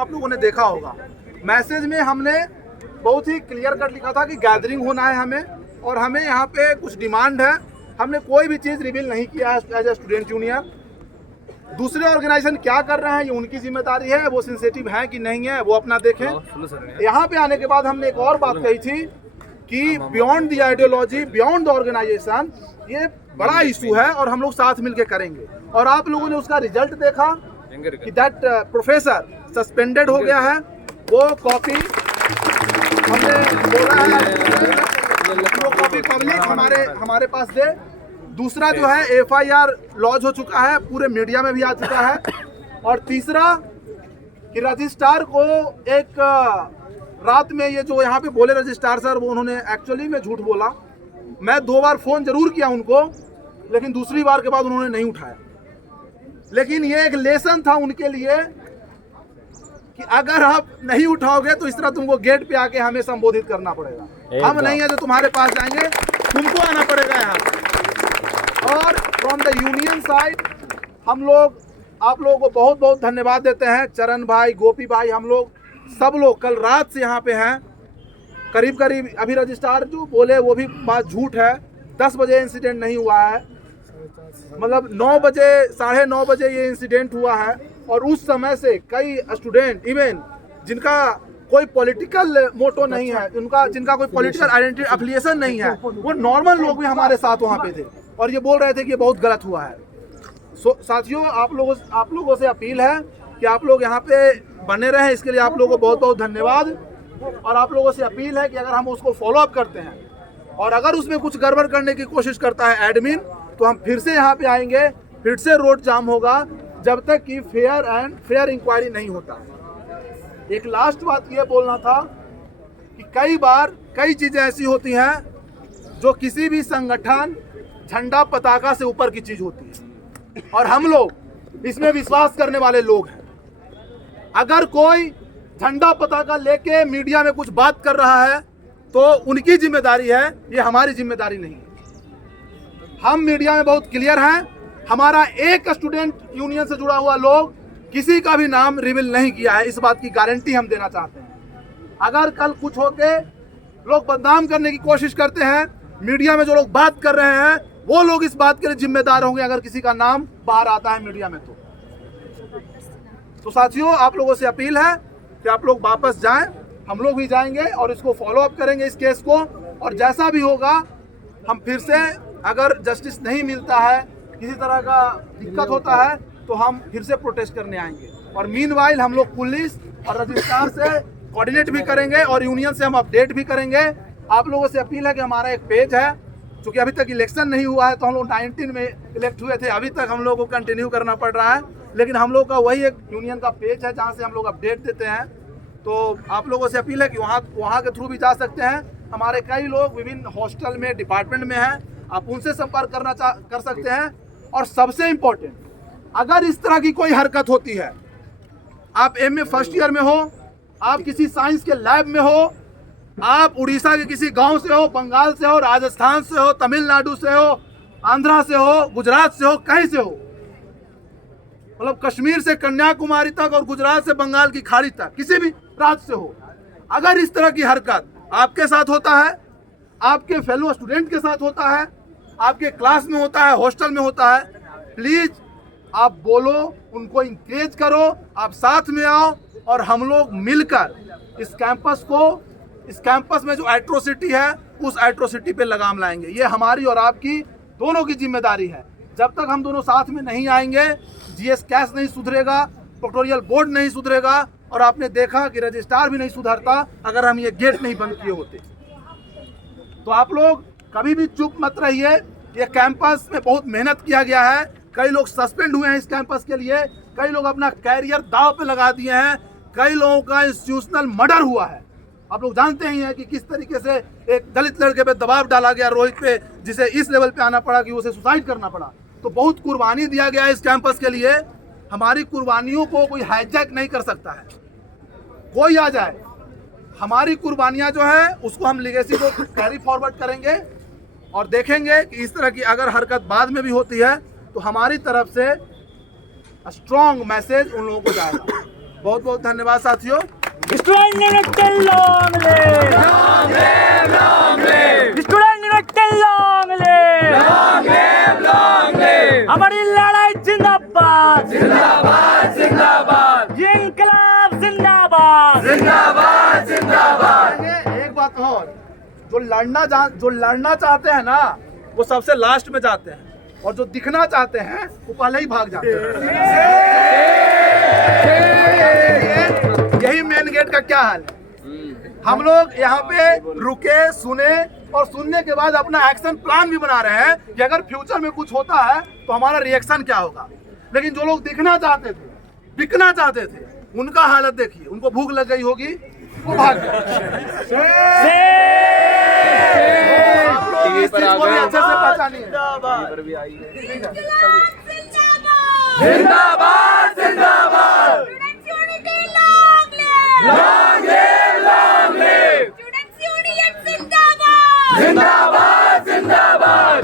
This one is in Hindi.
आप लोगों ने देखा होगा। मैसेज में हमने बहुत ही क्लियर कट लिखा था कि गैदरिंग होना है हमें, और हमें यहाँ पे कुछ डिमांड है। हमने कोई भी चीज़ रिवील नहीं किया एज ए स्टूडेंट यूनियन। दूसरे ऑर्गेनाइजेशन क्या कर रहे हैं ये उनकी जिम्मेदारी है, वो सेंसिटिव है कि नहीं है वो अपना देखें। यहाँ पे आने के बाद हमने एक और बात कही थी कि beyond the ideology, beyond the organization, ये बड़ा इशू है और हम लोग साथ मिलके करेंगे। और आप लोगों ने उसका रिजल्ट देखा कि दैट प्रोफेसर सस्पेंडेड हो गया है। वो कॉपी हमने बोला है वो कॉपी पब्लिक हमारे पास दे। दूसरा जो है FIR लॉन्च हो चुका है, पूरे मीडिया में भी आ चुका है। और तीसरा कि रजिस्ट्रार को एक रात में ये जो यहाँ पे बोले रजिस्ट्रार सर, वो उन्होंने एक्चुअली में झूठ बोला। मैं 2 बार फ़ोन जरूर किया उनको, लेकिन दूसरी बार के बाद उन्होंने नहीं उठाया। लेकिन ये एक लेसन था उनके लिए कि अगर आप नहीं उठाओगे तो इस तरह तुमको गेट पे आके हमें संबोधित करना पड़ेगा। हम नहीं है तो तुम्हारे पास जाएंगे, तुमको आना पड़ेगा यहाँ। और फ्रॉम द यूनियन साइड हम लोग आप लोगों को बहुत बहुत धन्यवाद देते हैं। चरण भाई, गोपी भाई, हम लोग सब लोग कल रात से यहाँ पे हैं। करीब करीब अभी रजिस्ट्रार जो बोले वो भी बात झूठ है। 10 बजे इंसिडेंट नहीं हुआ है, मतलब 9 बजे 9:30 बजे ये इंसिडेंट हुआ है। और उस समय से कई स्टूडेंट इवन जिनका कोई पॉलिटिकल मोटो नहीं है, जिनका कोई पॉलिटिकल आइडेंटिटी एफिलिएशन नहीं है, वो नॉर्मल लोग भी हमारे साथ वहाँ पे थे और ये बोल रहे थे कि ये बहुत गलत हुआ है। साथियों, आप लोगों से अपील है कि आप लोग यहाँ पे बने रहें। इसके लिए आप लोगों को बहुत बहुत धन्यवाद। और आप लोगों से अपील है कि अगर हम उसको फॉलो अप करते हैं और अगर उसमें कुछ गड़बड़ करने की कोशिश करता है एडमिन, तो हम फिर से यहाँ पे आएंगे, फिर से रोड जाम होगा जब तक कि फेयर इंक्वायरी नहीं होता। एक लास्ट बात ये बोलना था कि कई बार कई चीज़ें ऐसी होती हैं जो किसी भी संगठन, झंडा, पताका से ऊपर की चीज़ होती है और हम लोग इसमें विश्वास करने वाले लोग हैं। अगर कोई झंडा पताका लेके मीडिया में कुछ बात कर रहा है तो उनकी जिम्मेदारी है, ये हमारी जिम्मेदारी नहीं है। हम मीडिया में बहुत क्लियर हैं। हमारा एक स्टूडेंट यूनियन से जुड़ा हुआ लोग किसी का भी नाम रिवील नहीं किया है, इस बात की गारंटी हम देना चाहते हैं। अगर कल कुछ होके लोग बदनाम करने की कोशिश करते हैं, मीडिया में जो लोग बात कर रहे हैं वो लोग इस बात के लिए जिम्मेदार होंगे अगर किसी का नाम बाहर आता है मीडिया में। तो साथियों, आप लोगों से अपील है कि आप लोग वापस जाएं, हम लोग भी जाएंगे और इसको फॉलो अप करेंगे इस केस को। और जैसा भी होगा हम फिर से, अगर जस्टिस नहीं मिलता है, किसी तरह का दिक्कत होता है, तो हम फिर से प्रोटेस्ट करने आएंगे। और मीनवाइल हम लोग पुलिस और रजिस्ट्रार से कोऑर्डिनेट भी करेंगे और यूनियन से हम अपडेट भी करेंगे। आप लोगों से अपील है कि हमारा एक पेज है, चूँकि अभी तक इलेक्शन नहीं हुआ है, तो हम लोग 19 में इलेक्ट हुए थे, अभी तक हम लोग को कंटिन्यू करना पड़ रहा है, लेकिन हम लोग का वही एक यूनियन का पेज है जहाँ से हम लोग अपडेट देते हैं। तो आप लोगों से अपील है कि वहाँ के थ्रू भी जा सकते हैं। हमारे कई लोग विभिन्न हॉस्टल में, डिपार्टमेंट में हैं, आप उनसे संपर्क कर सकते हैं। और सबसे इम्पोर्टेंट, अगर इस तरह की कोई हरकत होती है, आप MA फर्स्ट ईयर में हो, आप किसी साइंस के लैब में हो, आप उड़ीसा के किसी गांव से हो, बंगाल से हो, राजस्थान से हो, तमिलनाडु से हो, आंध्रा से हो, गुजरात से हो, कहीं से हो, मतलब कश्मीर से कन्याकुमारी तक और गुजरात से बंगाल की खाड़ी तक, किसी भी राज्य से हो, अगर इस तरह की हरकत आपके साथ होता है, आपके फेलो स्टूडेंट के साथ होता है, आपके क्लास में होता है, हॉस्टल में होता है, प्लीज आप बोलो, उनको इंकरेज करो, आप साथ में आओ और हम लोग मिलकर इस कैंपस में जो एट्रोसिटी है उस एट्रोसिटी पे लगाम लाएंगे। ये हमारी और आपकी दोनों की जिम्मेदारी है। जब तक हम दोनों साथ में नहीं आएंगे, GS कैश नहीं सुधरेगा, प्रोक्टोरियल बोर्ड नहीं सुधरेगा, और आपने देखा कि रजिस्ट्रार भी नहीं सुधरता अगर हम ये गेट नहीं बंद किए होते। तो आप लोग कभी भी चुप मत रहिए। ये कैंपस में बहुत मेहनत किया गया है, कई लोग सस्पेंड हुए हैं इस कैंपस के लिए, कई लोग अपना कैरियर दांव पे लगा दिए हैं, कई लोगों का इंस्टीट्यूशनल मर्डर हुआ है। आप लोग जानते ही हैं कि किस तरीके से एक दलित लड़के पे दबाव डाला गया, रोहित पे, जिसे इस लेवल पे आना पड़ा कि उसे सुसाइड करना पड़ा। तो बहुत कुर्बानी दिया गया है इस कैंपस के लिए। हमारी कुर्बानियों को कोई हाईजैक नहीं कर सकता है, कोई आ जाए। हमारी कुर्बानियां जो है उसको हम लीगेसी को कैरी फॉरवर्ड करेंगे और देखेंगे कि इस तरह की अगर हरकत बाद में भी होती है तो हमारी तरफ से स्ट्रॉन्ग मैसेज उन लोगों को जाएगा। बहुत बहुत धन्यवाद साथियों। Student United long live! Long live! Long live! Student United long live! Long live! Long live! हमारी लड़ाई जिंदाबाद! जिंदाबाद! जिंदाबाद! इंकलाब जिंदाबाद! जिंदाबाद! जिंदाबाद! एक बात और, जो लड़ना चाहते हैं ना, वो सबसे लास्ट में जाते हैं, और जो दिखना चाहते हैं वो पहले ही भाग जाते हैं। यही मेन गेट का क्या हाल है। हम लोग यहाँ पे रुके, सुने, और सुनने के बाद अपना एक्शन प्लान भी बना रहे हैं कि अगर फ्यूचर में कुछ होता है तो हमारा रिएक्शन क्या होगा। लेकिन जो लोग दिखना चाहते थे, बिकना चाहते थे, उनका हालत देखिए, उनको भूख लग गई होगी, वो भाग गए। आप लोग इस चीज को भी अच्छे से पहचानिए। जिंदाबाद! जिंदाबाद! Long live! Long live! Students Union Zindabad! Zindabad! Zindabad!